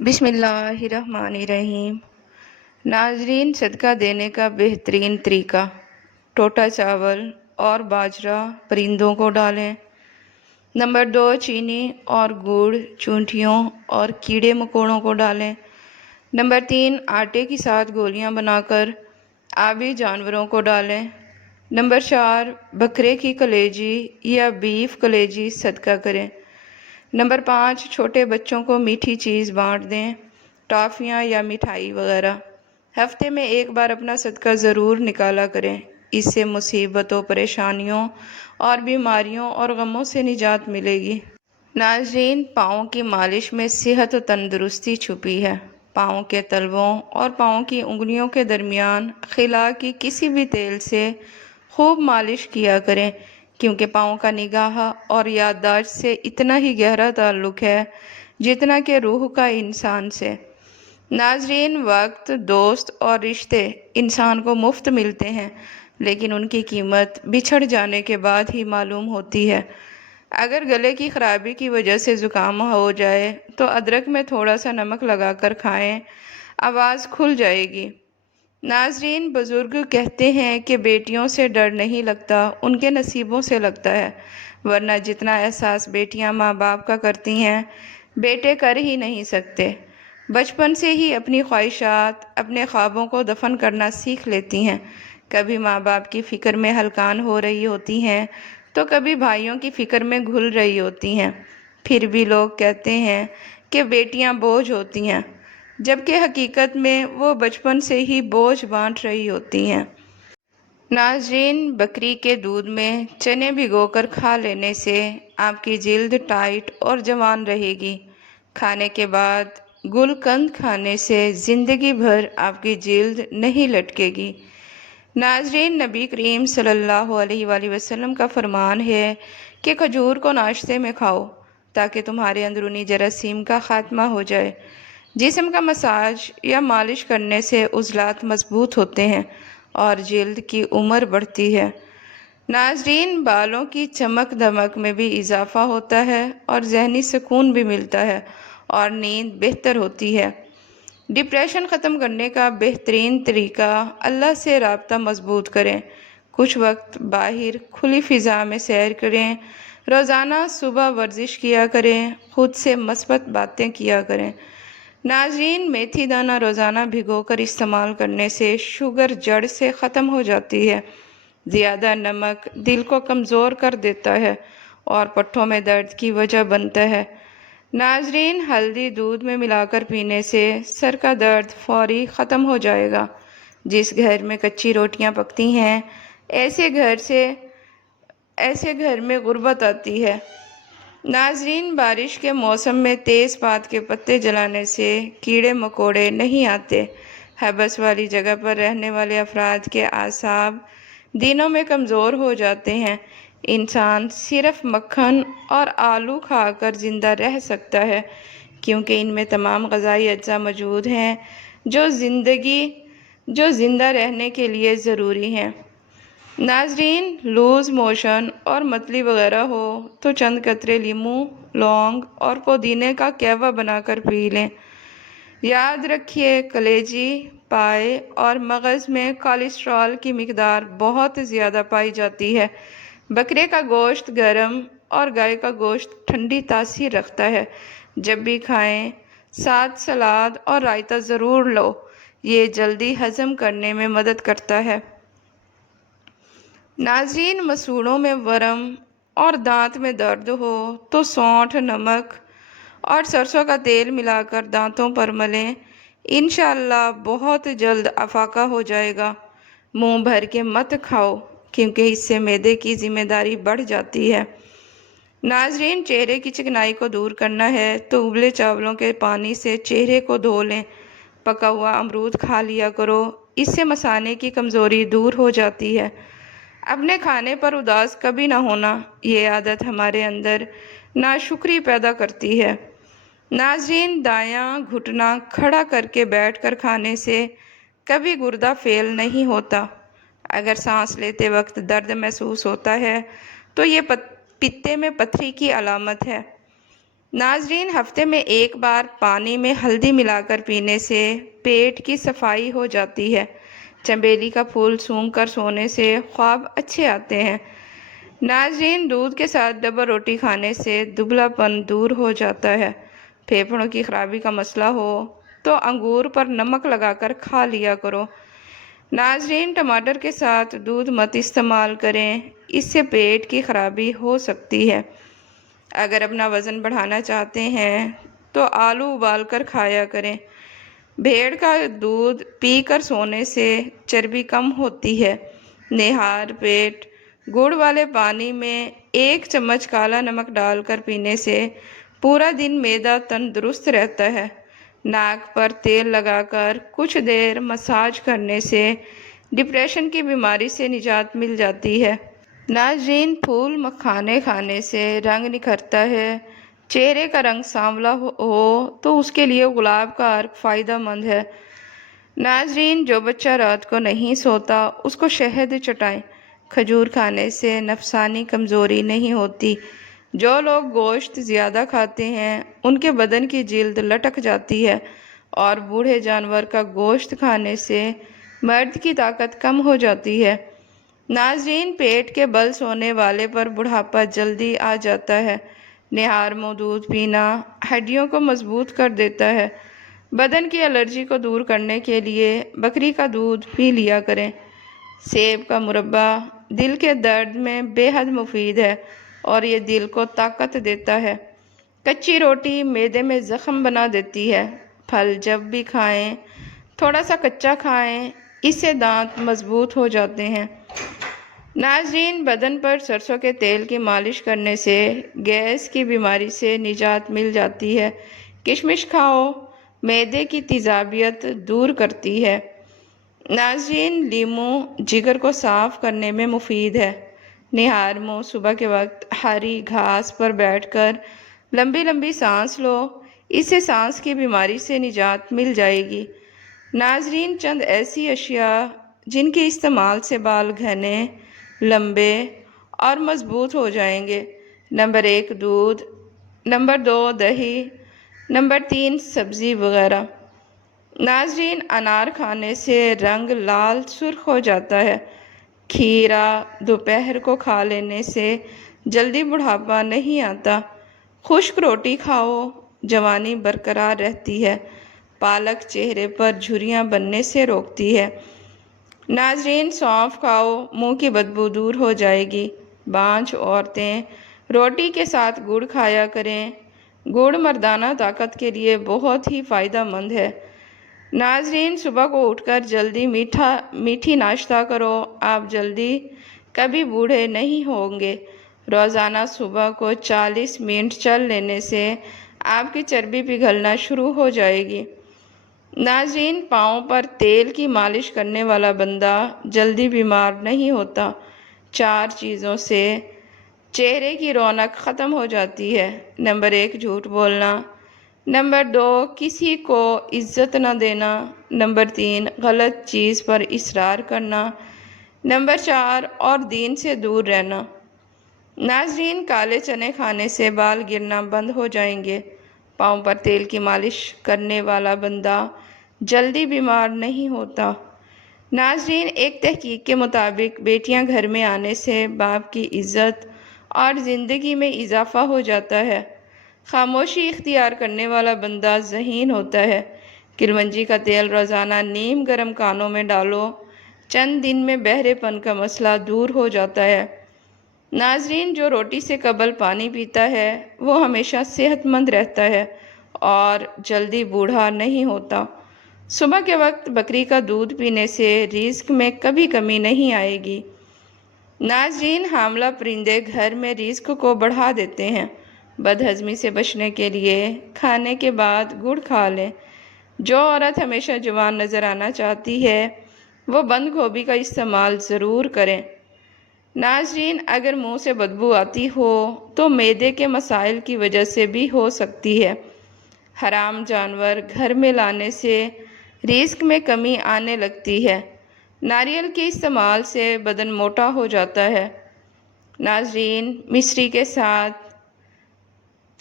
بسم اللہ الرحمن الرحیم۔ ناظرین، صدقہ دینے کا بہترین طریقہ: ٹوٹا چاول اور باجرہ پرندوں کو ڈالیں۔ نمبر 2، چینی اور گڑ چونٹیوں اور کیڑے مکوڑوں کو ڈالیں۔ نمبر 3، آٹے کے ساتھ گولیاں بنا کر آبی جانوروں کو ڈالیں۔ نمبر 4، بکرے کی کلیجی یا بیف کلیجی صدقہ کریں۔ نمبر 5، چھوٹے بچوں کو میٹھی چیز بانٹ دیں، ٹافیاں یا مٹھائی وغیرہ۔ ہفتے میں ایک بار اپنا صدقہ ضرور نکالا کریں، اس سے مصیبتوں، پریشانیوں اور بیماریوں اور غموں سے نجات ملے گی۔ ناظرین، پاؤں کی مالش میں صحت و تندرستی چھپی ہے۔ پاؤں کے تلووں اور پاؤں کی انگلیوں کے درمیان خلا کی کسی بھی تیل سے خوب مالش کیا کریں، کیونکہ پاؤں کا نگاہ اور یادداشت سے اتنا ہی گہرا تعلق ہے جتنا کہ روح کا انسان سے۔ ناظرین، وقت، دوست اور رشتے انسان کو مفت ملتے ہیں، لیکن ان کی قیمت بچھڑ جانے کے بعد ہی معلوم ہوتی ہے۔ اگر گلے کی خرابی کی وجہ سے زکام ہو جائے تو ادرک میں تھوڑا سا نمک لگا کر کھائیں، آواز کھل جائے گی۔ ناظرین، بزرگ کہتے ہیں کہ بیٹیوں سے ڈر نہیں لگتا، ان کے نصیبوں سے لگتا ہے، ورنہ جتنا احساس بیٹیاں ماں باپ کا کرتی ہیں بیٹے کر ہی نہیں سکتے۔ بچپن سے ہی اپنی خواہشات، اپنے خوابوں کو دفن کرنا سیکھ لیتی ہیں۔ کبھی ماں باپ کی فکر میں ہلکان ہو رہی ہوتی ہیں تو کبھی بھائیوں کی فکر میں گھل رہی ہوتی ہیں۔ پھر بھی لوگ کہتے ہیں کہ بیٹیاں بوجھ ہوتی ہیں، جبکہ حقیقت میں وہ بچپن سے ہی بوجھ بانٹ رہی ہوتی ہیں۔ ناظرین، بکری کے دودھ میں چنے بھگو کر کھا لینے سے آپ کی جلد ٹائٹ اور جوان رہے گی۔ کھانے کے بعد گل قند کھانے سے زندگی بھر آپ کی جلد نہیں لٹکے گی۔ ناظرین، نبی کریم صلی اللہ علیہ وآلہ وسلم کا فرمان ہے کہ کھجور کو ناشتے میں کھاؤ تاکہ تمہارے اندرونی جراثیم کا خاتمہ ہو جائے۔ جسم کا مساج یا مالش کرنے سے عضلات مضبوط ہوتے ہیں اور جلد کی عمر بڑھتی ہے۔ ناظرین، بالوں کی چمک دمک میں بھی اضافہ ہوتا ہے اور ذہنی سکون بھی ملتا ہے اور نیند بہتر ہوتی ہے۔ ڈپریشن ختم کرنے کا بہترین طریقہ: اللہ سے رابطہ مضبوط کریں۔ کچھ وقت باہر کھلی فضا میں سیر کریں، روزانہ صبح ورزش کیا کریں، خود سے مثبت باتیں کیا کریں۔ ناظرین، میتھی دانہ روزانہ بھگو کر استعمال کرنے سے شوگر جڑ سے ختم ہو جاتی ہے۔ زیادہ نمک دل کو کمزور کر دیتا ہے اور پٹھوں میں درد کی وجہ بنتا ہے۔ ناظرین، ہلدی دودھ میں ملا کر پینے سے سر کا درد فوری ختم ہو جائے گا۔ جس گھر میں کچی روٹیاں پکتی ہیں، ایسے گھر میں غربت آتی ہے۔ ناظرین، بارش کے موسم میں تیز پات کے پتے جلانے سے کیڑے مکوڑے نہیں آتے۔ حبس والی جگہ پر رہنے والے افراد کے اعصاب دنوں میں کمزور ہو جاتے ہیں۔ انسان صرف مکھن اور آلو کھا کر زندہ رہ سکتا ہے، کیونکہ ان میں تمام غذائی اجزاء موجود ہیں جو زندہ رہنے کے لیے ضروری ہیں۔ ناظرین، لوز موشن اور متلی وغیرہ ہو تو چند قطرے لیموں، لونگ اور پودینے کا قہوہ بنا کر پی لیں۔ یاد رکھیے، کلیجی، پائے اور مغز میں کولیسٹرول کی مقدار بہت زیادہ پائی جاتی ہے۔ بکرے کا گوشت گرم اور گائے کا گوشت ٹھنڈی تاثیر رکھتا ہے۔ جب بھی کھائیں، ساتھ سلاد اور رائتہ ضرور لو، یہ جلدی ہضم کرنے میں مدد کرتا ہے۔ ناظرین، مسوڑھوں میں ورم اور دانت میں درد ہو تو سونٹھ، نمک اور سرسوں کا تیل ملا کر دانتوں پر ملیں، انشاءاللہ بہت جلد افاقہ ہو جائے گا۔ منہ بھر کے مت کھاؤ، کیونکہ اس سے معدے کی ذمہ داری بڑھ جاتی ہے۔ ناظرین، چہرے کی چکنائی کو دور کرنا ہے تو ابلے چاولوں کے پانی سے چہرے کو دھو لیں۔ پکا ہوا امرود کھا لیا کرو، اس سے مثانے کی کمزوری دور ہو جاتی ہے۔ اپنے کھانے پر اداس کبھی نہ ہونا، یہ عادت ہمارے اندر ناشکری پیدا کرتی ہے۔ ناظرین، دایاں گھٹنا کھڑا کر کے بیٹھ کر کھانے سے کبھی گردہ فیل نہیں ہوتا۔ اگر سانس لیتے وقت درد محسوس ہوتا ہے تو یہ پتے میں پتھری کی علامت ہے۔ ناظرین، ہفتے میں ایک بار پانی میں ہلدی ملا کر پینے سے پیٹ کی صفائی ہو جاتی ہے۔ چنبیلی کا پھول سونگھ کر سونے سے خواب اچھے آتے ہیں۔ ناظرین، دودھ کے ساتھ ڈبل روٹی کھانے سے دبلا پن دور ہو جاتا ہے۔ پھیپھڑوں کی خرابی کا مسئلہ ہو تو انگور پر نمک لگا کر کھا لیا کرو۔ ناظرین، ٹماٹر کے ساتھ دودھ مت استعمال کریں، اس سے پیٹ کی خرابی ہو سکتی ہے۔ اگر اپنا وزن بڑھانا چاہتے ہیں تو آلو ابال کر کھایا کریں۔ بھیڑ کا دودھ پی کر سونے سے چربی کم ہوتی ہے۔ نہار پیٹ گڑ والے پانی میں 1 چمچ کالا نمک ڈال کر پینے سے پورا دن معدہ تندرست رہتا ہے۔ ناک پر تیل لگا کر کچھ دیر مساج کرنے سے ڈپریشن کی بیماری سے نجات مل جاتی ہے۔ ناظرین، پھول مکھانے کھانے سے رنگ نکھرتا ہے۔ چہرے کا رنگ سانولا ہو تو اس کے لیے گلاب کا عرق فائدہ مند ہے۔ ناظرین، جو بچہ رات کو نہیں سوتا اس کو شہد چٹائیں۔ کھجور کھانے سے نفسانی کمزوری نہیں ہوتی۔ جو لوگ گوشت زیادہ کھاتے ہیں ان کے بدن کی جلد لٹک جاتی ہے، اور بوڑھے جانور کا گوشت کھانے سے مرد کی طاقت کم ہو جاتی ہے۔ ناظرین، پیٹ کے بل سونے والے پر بڑھاپا جلدی آ جاتا ہے۔ نہار منہ دودھ پینا ہڈیوں کو مضبوط کر دیتا ہے۔ بدن کی الرجی کو دور کرنے کے لیے بکری کا دودھ پی لیا کریں۔ سیب کا مربا دل کے درد میں بے حد مفید ہے اور یہ دل کو طاقت دیتا ہے۔ کچی روٹی معدے میں زخم بنا دیتی ہے۔ پھل جب بھی کھائیں تھوڑا سا کچا کھائیں، اس سے دانت مضبوط ہو جاتے ہیں۔ ناظرین، بدن پر سرسوں کے تیل کی مالش کرنے سے گیس کی بیماری سے نجات مل جاتی ہے۔ کشمش کھاؤ، معدے کی تیزابیت دور کرتی ہے۔ ناظرین، لیموں جگر کو صاف کرنے میں مفید ہے۔ نہار منہ صبح کے وقت ہری گھاس پر بیٹھ کر لمبی لمبی سانس لو، اس سے سانس کی بیماری سے نجات مل جائے گی۔ ناظرین، چند ایسی اشیاء جن کے استعمال سے بال گھنے، لمبے اور مضبوط ہو جائیں گے۔ نمبر 1 دودھ، نمبر 2 دہی، نمبر 3 سبزی وغیرہ۔ ناظرین، انار کھانے سے رنگ لال سرخ ہو جاتا ہے۔ کھیرا دوپہر کو کھا لینے سے جلدی بڑھاپا نہیں آتا۔ خشک روٹی کھاؤ، جوانی برقرار رہتی ہے۔ پالک چہرے پر جھریاں بننے سے روکتی ہے۔ ناظرین، سونف کھاؤ، منہ کی بدبو دور ہو جائے گی۔ بانجھ عورتیں روٹی کے ساتھ گڑ کھایا کریں۔ گڑ مردانہ طاقت کے لیے بہت ہی فائدہ مند ہے۔ ناظرین، صبح کو اٹھ کر جلدی میٹھی ناشتہ کرو، آپ جلدی کبھی بوڑھے نہیں ہوں گے۔ روزانہ صبح کو 40 منٹ چل لینے سے آپ کی چربی پگھلنا شروع ہو جائے گی۔ ناظرین، پاؤں پر تیل کی مالش کرنے والا بندہ جلدی بیمار نہیں ہوتا۔ 4 چیزوں سے چہرے کی رونق ختم ہو جاتی ہے۔ نمبر 1 جھوٹ بولنا، نمبر 2 کسی کو عزت نہ دینا، نمبر 3 غلط چیز پر اصرار کرنا، نمبر 4 اور دین سے دور رہنا۔ ناظرین، کالے چنے کھانے سے بال گرنا بند ہو جائیں گے۔ پاؤں پر تیل کی مالش کرنے والا بندہ جلدی بیمار نہیں ہوتا۔ ناظرین، ایک تحقیق کے مطابق بیٹیاں گھر میں آنے سے باپ کی عزت اور زندگی میں اضافہ ہو جاتا ہے۔ خاموشی اختیار کرنے والا بندہ ذہین ہوتا ہے۔ کلونجی کا تیل روزانہ نیم گرم کانوں میں ڈالو، چند دن میں بہرے پن کا مسئلہ دور ہو جاتا ہے۔ ناظرین، جو روٹی سے قبل پانی پیتا ہے وہ ہمیشہ صحت مند رہتا ہے اور جلدی بوڑھا نہیں ہوتا۔ صبح کے وقت بکری کا دودھ پینے سے رزق میں کبھی کمی نہیں آئے گی۔ ناظرین، حاملہ پرندے گھر میں رزق کو بڑھا دیتے ہیں۔ بد ہضمی سے بچنے کے لیے کھانے کے بعد گڑ کھا لیں۔ جو عورت ہمیشہ جوان نظر آنا چاہتی ہے وہ بند گوبھی کا استعمال ضرور کریں۔ ناظرین، اگر منہ سے بدبو آتی ہو تو معدے کے مسائل کی وجہ سے بھی ہو سکتی ہے۔ حرام جانور گھر میں لانے سے رزق میں کمی آنے لگتی ہے۔ ناریل کے استعمال سے بدن موٹا ہو جاتا ہے۔ ناظرین، مصری کے ساتھ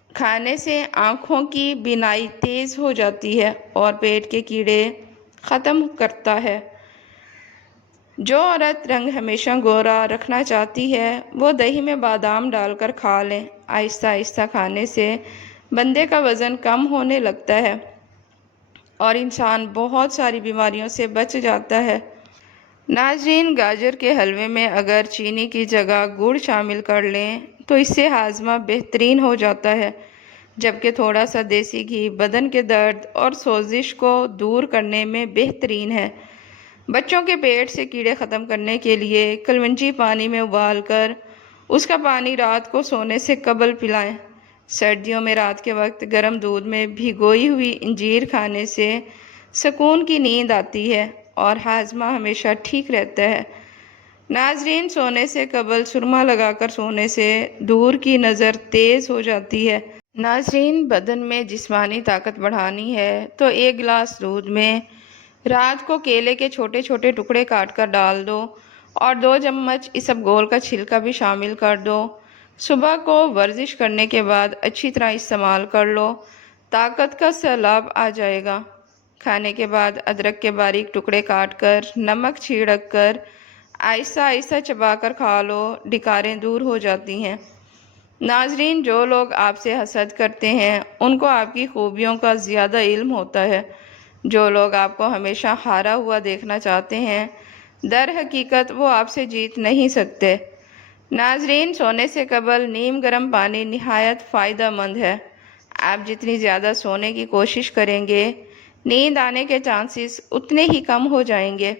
کھانے سے آنکھوں کی بینائی تیز ہو جاتی ہے اور پیٹ کے کیڑے ختم کرتا ہے۔ جو عورت رنگ ہمیشہ گورا رکھنا چاہتی ہے وہ دہی میں بادام ڈال کر کھا لیں۔ آہستہ آہستہ کھانے سے بندے کا وزن کم ہونے لگتا ہے اور انسان بہت ساری بیماریوں سے بچ جاتا ہے۔ ناظرین، گاجر کے حلوے میں اگر چینی کی جگہ گڑ شامل کر لیں تو اس سے ہاضمہ بہترین ہو جاتا ہے، جبکہ تھوڑا سا دیسی گھی بدن کے درد اور سوزش کو دور کرنے میں بہترین ہے۔ بچوں کے پیٹ سے کیڑے ختم کرنے کے لیے کلونجی پانی میں ابال کر اس کا پانی رات کو سونے سے قبل پلائیں۔ سردیوں میں رات کے وقت گرم دودھ میں بھگوئی ہوئی انجیر کھانے سے سکون کی نیند آتی ہے اور ہاضمہ ہمیشہ ٹھیک رہتا ہے۔ ناظرین، سونے سے قبل سرما لگا کر سونے سے دور کی نظر تیز ہو جاتی ہے۔ ناظرین، بدن میں جسمانی طاقت بڑھانی ہے تو 1 گلاس دودھ میں رات کو کیلے کے چھوٹے چھوٹے ٹکڑے کاٹ کر ڈال دو اور 2 چمچ اسبگول کا چھلکا بھی شامل کر دو۔ صبح کو ورزش کرنے کے بعد اچھی طرح استعمال کر لو، طاقت کا سیلاب آ جائے گا۔ کھانے کے بعد ادرک کے باریک ٹکڑے کاٹ کر نمک چھڑک کر آہستہ آہستہ چبا کر کھا لو، ڈکاریں دور ہو جاتی ہیں۔ ناظرین، جو لوگ آپ سے حسد کرتے ہیں ان کو آپ کی خوبیوں کا زیادہ علم ہوتا ہے۔ جو لوگ آپ کو ہمیشہ ہارا ہوا دیکھنا چاہتے ہیں در حقیقت وہ آپ سے جیت نہیں سکتے۔ ناظرین، سونے سے قبل نیم گرم پانی نہایت فائدہ مند ہے۔ آپ جتنی زیادہ سونے کی کوشش کریں گے نیند آنے کے چانسز اتنے ہی کم ہو جائیں گے۔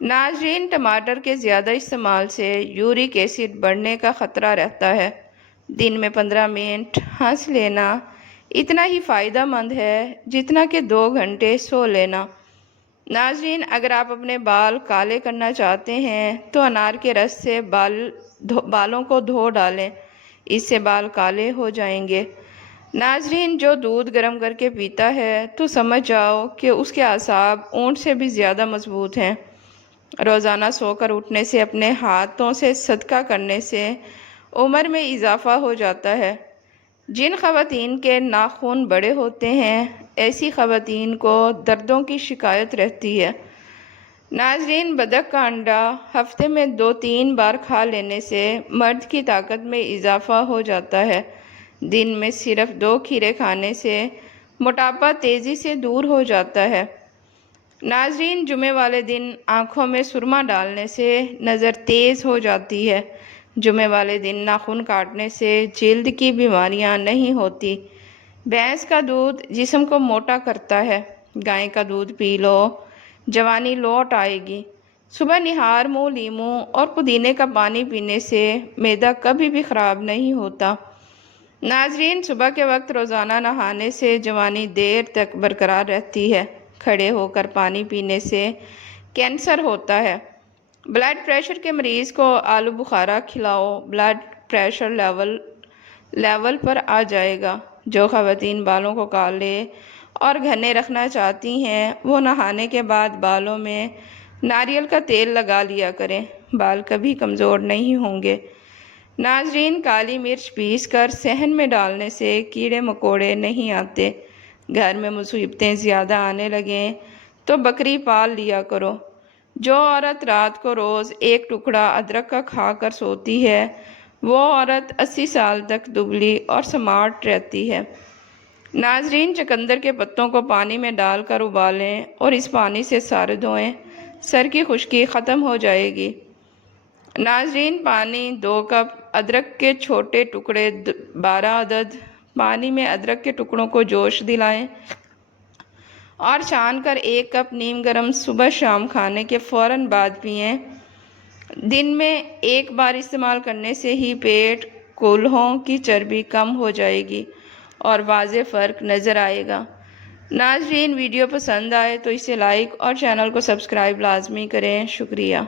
ناظرین، ٹماٹر کے زیادہ استعمال سے یورک ایسڈ بڑھنے کا خطرہ رہتا ہے۔ دن میں 15 منٹ ہنس لینا اتنا ہی فائدہ مند ہے جتنا کہ 2 گھنٹے سو لینا۔ ناظرین، اگر آپ اپنے بال کالے کرنا چاہتے ہیں تو انار کے رس سے بالوں کو دھو ڈالیں، اس سے بال کالے ہو جائیں گے۔ ناظرین، جو دودھ گرم کر کے پیتا ہے تو سمجھ جاؤ کہ اس کے اعصاب اونٹ سے بھی زیادہ مضبوط ہیں۔ روزانہ سو کر اٹھنے سے اپنے ہاتھوں سے صدقہ کرنے سے عمر میں اضافہ ہو جاتا ہے۔ جن خواتین کے ناخن بڑے ہوتے ہیں ایسی خواتین کو دردوں کی شکایت رہتی ہے۔ ناظرین، بطخ کا انڈا ہفتے میں 2-3 بار کھا لینے سے مرد کی طاقت میں اضافہ ہو جاتا ہے۔ دن میں صرف 2 کھیرے کھانے سے موٹاپا تیزی سے دور ہو جاتا ہے۔ ناظرین، جمعے والے دن آنکھوں میں سرما ڈالنے سے نظر تیز ہو جاتی ہے۔ جمعے والے دن ناخن کاٹنے سے جلد کی بیماریاں نہیں ہوتی۔ بھینس کا دودھ جسم کو موٹا کرتا ہے۔ گائے کا دودھ پی لو، جوانی لوٹ آئے گی۔ صبح نہار منہ لیموں اور پودینے کا پانی پینے سے معدہ کبھی بھی خراب نہیں ہوتا۔ ناظرین، صبح کے وقت روزانہ نہانے سے جوانی دیر تک برقرار رہتی ہے۔ کھڑے ہو کر پانی پینے سے کینسر ہوتا ہے۔ بلڈ پریشر کے مریض کو آلو بخارا کھلاؤ، بلڈ پریشر لیول پر آ جائے گا۔ جو خواتین بالوں کو کالے اور گھنے رکھنا چاہتی ہیں وہ نہانے کے بعد بالوں میں ناریل کا تیل لگا لیا کریں، بال کبھی کمزور نہیں ہوں گے۔ ناظرین، کالی مرچ پیس کر صحن میں ڈالنے سے کیڑے مکوڑے نہیں آتے۔ گھر میں مصیبتیں زیادہ آنے لگیں تو بکری پال لیا کرو۔ جو عورت رات کو روز 1 ٹکڑا ادرک کا کھا کر سوتی ہے وہ عورت 80 سال تک دبلی اور سمارٹ رہتی ہے۔ ناظرین، چقندر کے پتوں کو پانی میں ڈال کر ابالیں اور اس پانی سے سر دھوئیں، سر کی خشکی ختم ہو جائے گی۔ ناظرین، پانی 2 کپ، ادرک کے چھوٹے ٹکڑے 12 عدد، پانی میں ادرک کے ٹکڑوں کو جوش دلائیں اور چھان کر 1 کپ نیم گرم صبح شام کھانے کے فوراً بعد پئیں۔ دن میں 1 بار استعمال کرنے سے ہی پیٹ، کولہوں کی چربی کم ہو جائے گی اور واضح فرق نظر آئے گا۔ ناظرین، ویڈیو پسند آئے تو اسے لائک اور چینل کو سبسکرائب لازمی کریں۔ شکریہ۔